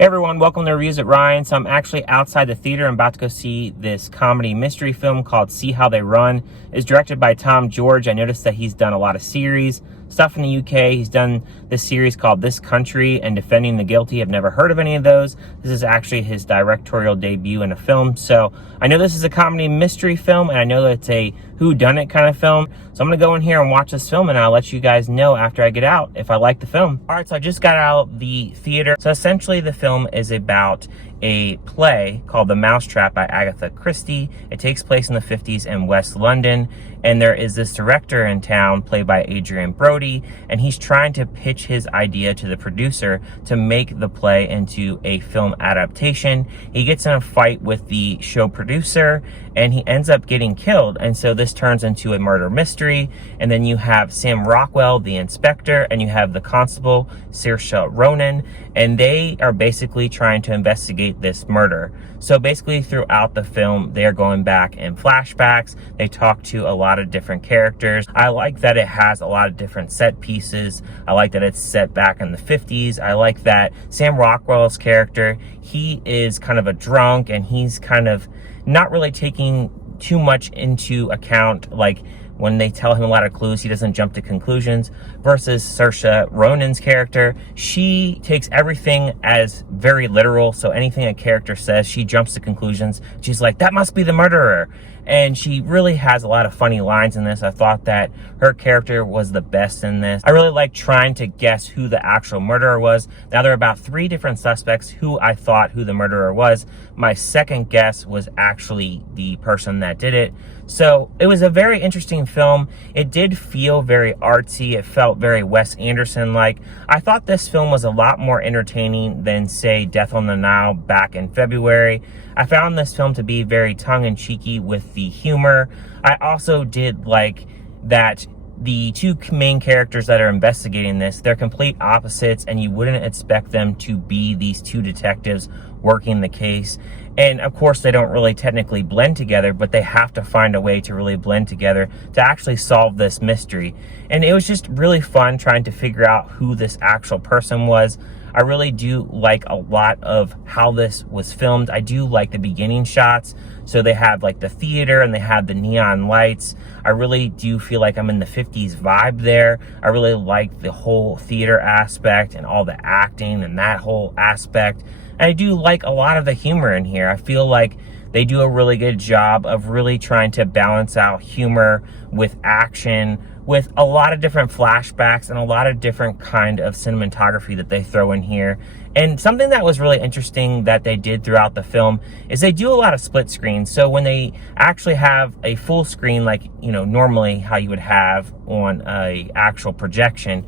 Hey everyone, welcome to Reviews with Ryan. So I'm actually outside the theater. I'm about to go see this comedy mystery film called See How They Run. It's directed by Tom George. I noticed that he's done a lot of series, stuff in the UK. He's done this series called This Country and Defending the Guilty. I've never heard of any of those. This is actually his directorial debut in a film. So I know this is a comedy mystery film, and I know that it's a whodunit kind of film. So I'm going to go in here and watch this film, and I'll let you guys know after I get out if I like the film. All right, so I just got out the theater. So essentially the film is about a play called The Mousetrap by Agatha Christie. It takes place in the 50s in West London, and there is this director in town played by Adrian Brody, and he's trying to pitch his idea to the producer to make the play into a film adaptation. He gets in a fight with the show producer, and he ends up getting killed, and so this turns into a murder mystery. And then you have Sam Rockwell, the inspector, and you have the constable, Saoirse Ronan, and they are basically trying to investigate this murder. So basically throughout the film, they are going back in flashbacks. They talk to a lot of different characters. I like that it has a lot of different set pieces. I like that it's set back in the 50s. I like that Sam Rockwell's character, he is kind of a drunk, and he's kind of not really taking too much into account, like when they tell him a lot of clues, he doesn't jump to conclusions, versus Saoirse Ronan's character. She takes everything as very literal, so anything a character says, she jumps to conclusions. She's like, that must be the murderer. And she really has a lot of funny lines in this. I thought that her character was the best in this. I really like trying to guess who the actual murderer was. Now, there are about 3 different suspects who I thought who the murderer was. My second guess was actually the person that did it. So it was a very interesting film. It did feel very artsy. It felt very Wes Anderson-like. I thought this film was a lot more entertaining than, say, Death on the Nile back in February. I found this film to be very tongue-in-cheeky with the humor. I also did like that the 2 main characters that are investigating this, they're complete opposites, and you wouldn't expect them to be these 2 detectives working the case. And of course, they don't really technically blend together, but they have to find a way to really blend together to actually solve this mystery. And it was just really fun trying to figure out who this actual person was. I really do like a lot of how this was filmed. I do like the beginning shots. So they have like the theater and they have the neon lights. I really do feel like I'm in the 50s vibe there. I really like the whole theater aspect and all the acting and that whole aspect. And I do like a lot of the humor in here. I feel like they do a really good job of really trying to balance out humor with action, with a lot of different flashbacks and a lot of different kind of cinematography that they throw in here. And something that was really interesting that they did throughout the film is they do a lot of split screens. So when they actually have a full screen, like, you know, normally how you would have on a actual projection,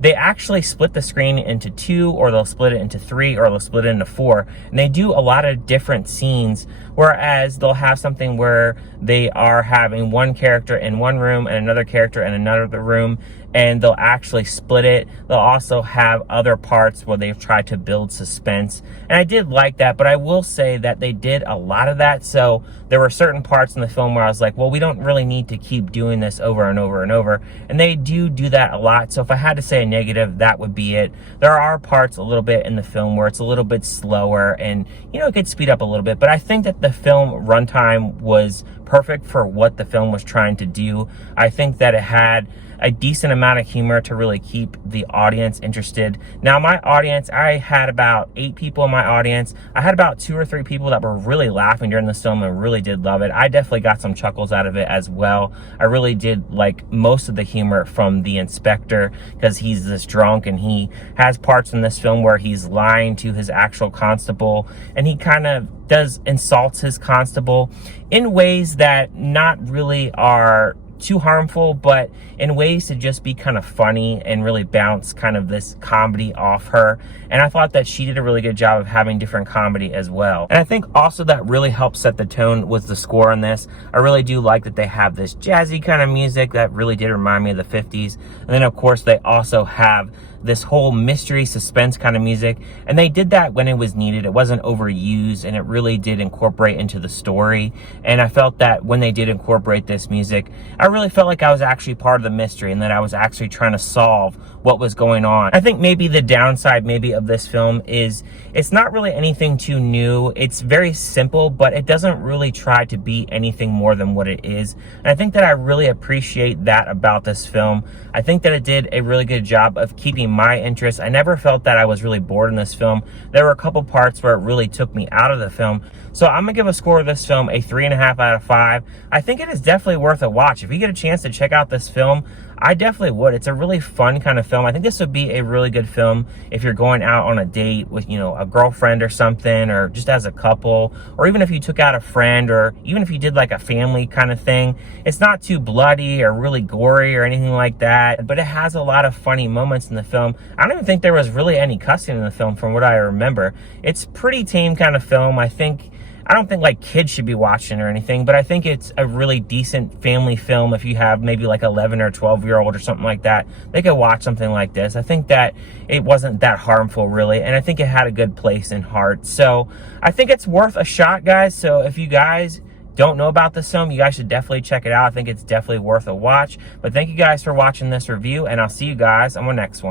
they actually split the screen into 2, or they'll split it into 3, or they'll split it into 4. And they do a lot of different scenes, whereas they'll have something where they are having one character in one room and another character in another room, and they'll actually split it. They'll also have other parts where they've tried to build suspense. And I did like that, but I will say that they did a lot of that. So there were certain parts in the film where I was like, well, we don't really need to keep doing this over and over and over. And they do that a lot. So if I had to say a negative, that would be it. There are parts a little bit in the film where it's a little bit slower and, you know, it could speed up a little bit. But I think that the film runtime was perfect for what the film was trying to do. I think that it had a decent amount of humor to really keep the audience interested. Now, my audience, I had about 8 people in my audience. I had about 2 or 3 people that were really laughing during this film and really did love it. I definitely got some chuckles out of it as well. I really did like most of the humor from the inspector, because he's this drunk and he has parts in this film where he's lying to his actual constable, and he kind of insults his constable in ways that not really are too harmful, but in ways to just be kind of funny and really bounce kind of this comedy off her. And I thought that she did a really good job of having different comedy as well. And I think also that really helped set the tone was the score on this. I really do like that they have this jazzy kind of music that really did remind me of the 50s. And then of course they also have this whole mystery suspense kind of music, and they did that when it was needed. It wasn't overused, and it really did incorporate into the story. And I felt that when they did incorporate this music, I really felt like I was actually part of the mystery and that I was actually trying to solve what was going on. I think maybe the downside maybe of this film is it's not really anything too new. It's very simple, but it doesn't really try to be anything more than what it is. And I think that I really appreciate that about this film. I think that it did a really good job of keeping my interest. I never felt that I was really bored in this film. There were a couple parts where it really took me out of the film. So I'm gonna give a score of this film a 3.5 out of 5. I think it is definitely worth a watch. If you get a chance to check out this film, I definitely would. It's a really fun kind of film. I think this would be a really good film if you're going out on a date with, you know, a girlfriend or something, or just as a couple, or even if you took out a friend, or even if you did like a family kind of thing. It's not too bloody or really gory or anything like that, but it has a lot of funny moments in the film. I don't even think there was really any cussing in the film from what I remember. It's pretty tame kind of film. I don't think like kids should be watching or anything, but I think it's a really decent family film. If you have maybe like 11 or 12-year-old or something like that, they could watch something like this. I think that it wasn't that harmful really, and I think it had a good place in heart. So I think it's worth a shot, guys. So if you guys don't know about this film, you guys should definitely check it out. I think it's definitely worth a watch. But thank you guys for watching this review, and I'll see you guys on my next one.